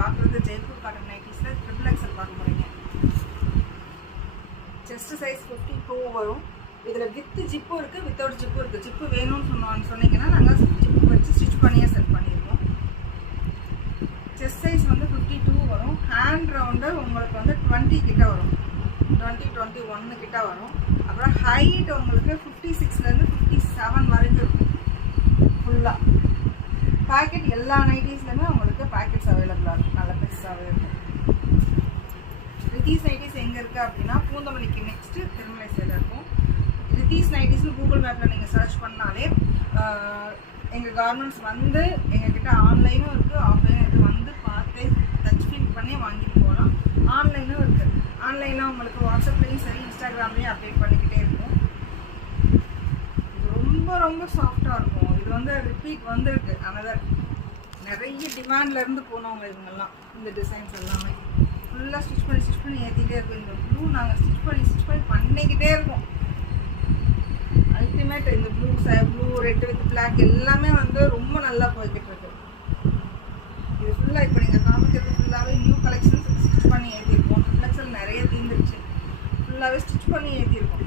பார்க்குறது Jaipur cotton நைட்டிஸில் XXL பார்க்க போகிறீங்க. செஸ்ட் சைஸ் 52 வரும். இதில் வித் ஜிப்பும் இருக்குது, வித்தவுட் ஜிப்பும் இருக்குது. ஜிப்பு வேணும்னு சொன்னீங்கன்னா நாங்கள் ஜிப்பு வச்சு ஸ்டிச் பண்ணியே செல் பண்ணியிருக்கோம். செஸ்ட் சைஸ் வந்து 52 வரும். ஹேண்ட் ரவுண்டு உங்களுக்கு வந்து 20 கிட்ட வரும், 21 கிட்ட வரும். அப்புறம் ஹைட் உங்களுக்கு 56லேருந்து 57 வரைக்கும் இருக்கும் ஃபுல்லாக. பேக்கெட் எல்லா நைட்டிஸ்லையுமே உங்களுக்கு பேக்கெட்ஸ் அவைலபிளாக இருக்கும், நல்ல பெருசாகவே இருக்கும். ரித்தீஸ் நைட்டிஸ் எங்கே இருக்குது அப்படின்னா பூந்தமல்லிக்கு நெக்ஸ்ட்டு திருமலை சைடில் இருக்கும். ரித்தீஸ் நைட்டிஸ்னு கூகுள் மேப்பில் நீங்கள் சர்ச் பண்ணாலே எங்கள் கார்மெண்ட்ஸ் வந்து எங்ககிட்ட ஆன்லைனும் இருக்குது, ஆஃப்லைனும் இருக்குது. வந்து பார்த்து டச் ஃபீல் பண்ணி வாங்கிட்டு போகலாம். ஆன்லைனும் இருக்குது. ஆன்லைனில் உங்களுக்கு வாட்ஸ்அப்லேயும் சரி இன்ஸ்டாகிராம்லேயும் அப்டேட் பண்ணிக்கிட்டே இருக்கும். இது ரொம்ப ரொம்ப சாஃப்டாக இருக்கும். இது வந்து ரிப்பீட் வந்துருக்கு. அனதர் நிறைய டிமாண்ட்லேருந்து போனவங்க இவங்கெல்லாம். இந்த டிசைன்ஸ் எல்லாமே ஃபுல்லாக ஸ்டிச் பண்ணி ஏற்றிக்கிட்டே இருக்கும். இந்த ப்ளூ நாங்கள் ஸ்டிச் பண்ணி பண்ணிக்கிட்டே இருக்கோம். அல்டிமேட். இந்த ப்ளூ ரெட் வித் பிளாக் எல்லாமே வந்து ரொம்ப நல்லா போய்கிட்டு இருக்கு. இது ஃபுல்லாக இப்போ நீங்கள் காமிக்கிறது ஃபுல்லாகவே நியூ கலெக்ஷன்ஸ் ஸ்டிச் பண்ணி ஏற்றிருக்கோம். XXL நிறைய தீர்ந்துருச்சு. ஃபுல்லாகவே ஸ்டிச் பண்ணி ஏற்றிருக்கோம்.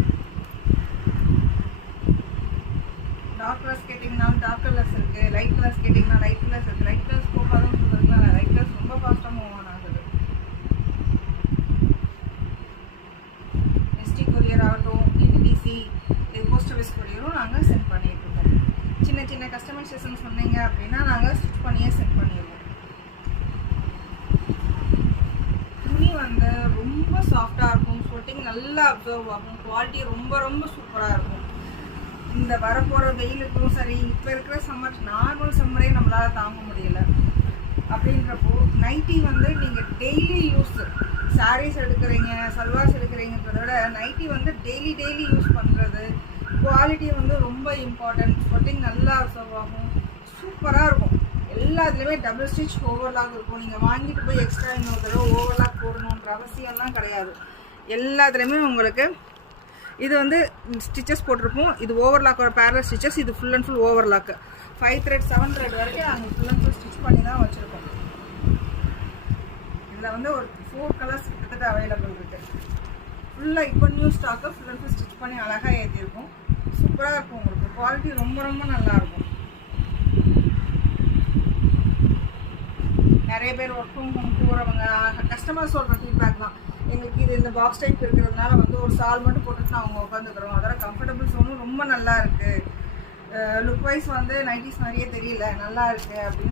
டார்க் கலர்ஸ் கேட்டிங்கனாலும் டார்க் கலர்ஸ் இருக்குது, லைட் கலர்ஸ் கேட்டிங்கன்னா லைட் கலர்ஸ் இருக்குது. லைட் கலர்ஸ் போகாதுன்னு சொல்கிறதுலாம் லைட் கலர்ஸ் ரொம்ப ஃபாஸ்ட்டாக மூவ் ஆன் ஆகுது. எஸ்டி கொரியர் ஆகட்டும், டிடிடிசி, போஸ்ட் ஆஃபீஸ் கொரியரும் நாங்கள் சென்ட் பண்ணிட்டு இருக்கோம். சின்ன கஸ்டமைசேஷன் சொன்னீங்க அப்படின்னா நாங்கள் ஸ்டிச் பண்ணியே சென்ட் பண்ணிடுவோம். துணி வந்து ரொம்ப சாஃப்டாக இருக்கும், ஸ்வெட்டிங் நல்லா அப்சர்வ் ஆகும், குவாலிட்டி ரொம்ப ரொம்ப சூப்பராக இருக்கும். இந்த வரப்போகிற வெயிலுக்கும் சரி, இப்போ இருக்கிற சம்மர் நார்மல் சம்மரே நம்மளால் தாங்க முடியலை. அப்படின்றப்போ நைட்டி வந்து நீங்கள் டெய்லி யூஸ், சாரீஸ் எடுக்கிறீங்க, சல்வார்ஸ் எடுக்கிறீங்கன்றத விட நைட்டி வந்து டெய்லி யூஸ் பண்ணுறது, குவாலிட்டி வந்து ரொம்ப இம்பார்ட்டன்ட். ஸ்வெட்டிங் நல்லா அப்சர்வ் ஆகும், சூப்பராக இருக்கும். எல்லாத்துலேயுமே டபுள் ஸ்டிச் ஓவர்லாக் இருக்கும். நீங்கள் வாங்கிட்டு போய் எக்ஸ்ட்ரா இன்னொரு தடவை ஓவர்லாக் போடணுன்ற அவசியம்லாம் கிடையாது. எல்லாத்துலேயுமே உங்களுக்கு இது வந்து ஸ்டிச்சஸ் போட்டிருப்போம். இது ஓவர்லாக்கோட பேரல் ஸ்டிச்சஸ். இது full and full overlock. 5 thread 7 thread வரைக்கும் நாங்கள் ஃபுல் அண்ட் ஃபுல் ஸ்டிச் பண்ணி தான் வச்சுருக்கோம். இதில் வந்து ஒரு 4 கலர்ஸ் கிட்டத்தட்ட அவைலபிள் இருக்குது. ஃபுல்லாக இப்போ new stock full and full stitch பண்ணி அழகாக ஏற்றிருக்கும். சூப்பராக இருக்கும். உங்களுக்கு குவாலிட்டி ரொம்ப ரொம்ப நல்லாயிருக்கும். நிறைய பேர் ஒர்க் ஃப்ரம் ஹோம் போகிறவங்க கஸ்டமர் சொல்கிற ஃபீட்பேக் தான், எங்களுக்கு இது இந்த பாக்ஸ் டைப் இருக்கிறதுனால வந்து ஒரு சால் மட்டும் போட்டுட்டு நான் அவங்க உட்காந்துக்கிறோம், அதோட கம்ஃபர்டபுள் சோனும் ரொம்ப நல்லா இருக்குது, லுக் வைஸ் வந்து நைட்டிஸ் மாதிரியே தெரியல, நல்லா இருக்குது அப்படின்னு